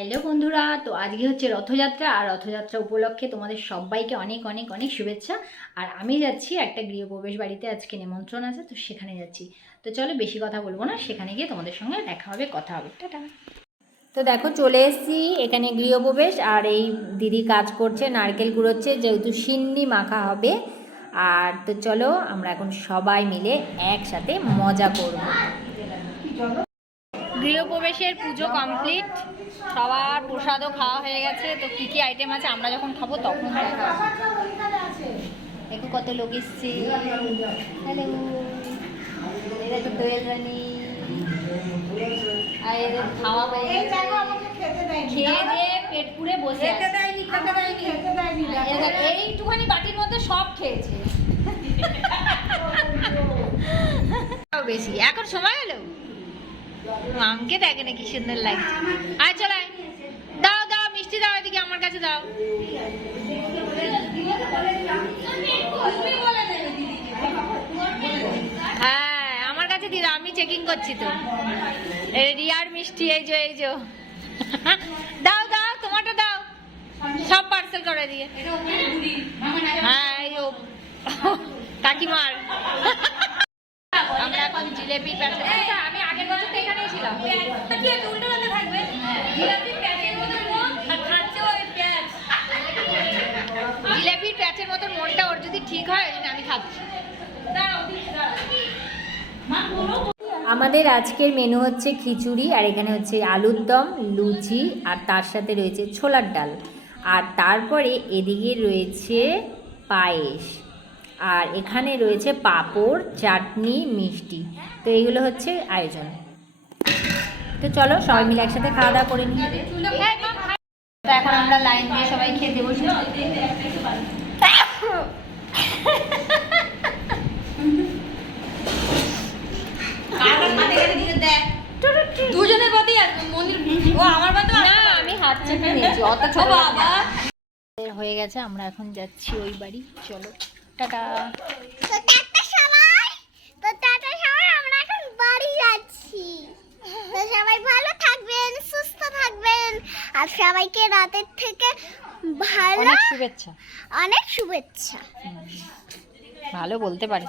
Hello বন্ধুরা, তো আজকে হচ্ছে রথযাত্রা। আর রথযাত্রা উপলক্ষে তোমাদের সবাইকে অনেক অনেক অনেক শুভেচ্ছা। আর আমি যাচ্ছি একটা গৃহপ্রবেশ বাড়িতে, আজকে নিমন্ত্রণ আছে, তো সেখানে যাচ্ছি। তো চলো বেশি কথা বলবো না, সেখানে গিয়ে তোমাদের সঙ্গে দেখা হবে, কথা হবে। টাটা। তো দেখো চলে এসেছি এখানে গৃহপ্রবেশ, আর এই দিদি কাজ করছে, নারকেল কুড়োচ্ছে, যেহেতু সিন্নি মাখা হবে। আর তো চলো আমরা এখন সবাই মিলে একসাথে মজা করব। গৃহপ্রবেশের পুজো কমপ্লিট, সবার প্রসাদও খাওয়া হয়ে গেছে। তো কী কী আইটেম আছে আমরা যখন খাবো তখন দেখা। দেখো কত লোক এসছে। হ্যালো, এরা তো দোয়েল রানী। আর এদের খাওয়া হয়ে গেছে, খেয়ে দিয়ে পেট পুড়ে বসে আছে। এইটুখানি বাটির মধ্যে সব খেয়েছে। বেশি এখন সময় হলো, মামকে দেখে না কি সুন্দর লাগছে। আর চলো দাও দাও মিষ্টি দাও, এদিকে আমার কাছে দাও। হ্যাঁ আমার কাছে দিদা, আমি চেকিং করছি তো। রিয়ার মিষ্টি, এই যে এই যে। দাও দাও তোমারটা দাও, সব পার্সেল করে দিয়ে। হ্যাঁ এই কাকিমার। আমরা এখন জিলেপির প্যাকেট, আমি আগের বছর তো এখানেই ছিলাম। জিলেপির প্যাচের মতন মনটা ওর যদি ঠিক হয়, আমি খাচ্ছি। আমাদের আজকের মেনু হচ্ছে খিচুড়ি, আর এখানে হচ্ছে আলুর দম, লুচি, আর তার সাথে রয়েছে ছোলার ডাল। আর তারপরে এদিকে রয়েছে পায়েস, আর এখানে রয়েছে পাঁপড়, চাটনি, মিষ্টি। তো এইগুলো হচ্ছে আয়োজন। তো চলো সবাই মিলে একসাথে খাওয়া দাওয়া করে নিই। তো এখন আমরা লাইন দিয়ে সবাই খেতে বসি। দুজনের পাতে মন্দির, ও আমার পাতে না, আমি হাত চেপে নিয়েছি, অত ছোট বাবা হয়ে গেছে। আমরা এখন যাচ্ছি ওই বাড়ি, চলো টাটা। আমরা এখন বাড়ি যাচ্ছি। তো সবাই ভালো থাকবেন, সুস্থ থাকবেন, আর সবাইকে রাতের থেকে ভালো অনেক শুভেচ্ছা। অনেক শুভেচ্ছা। ভালো বলতে পারে।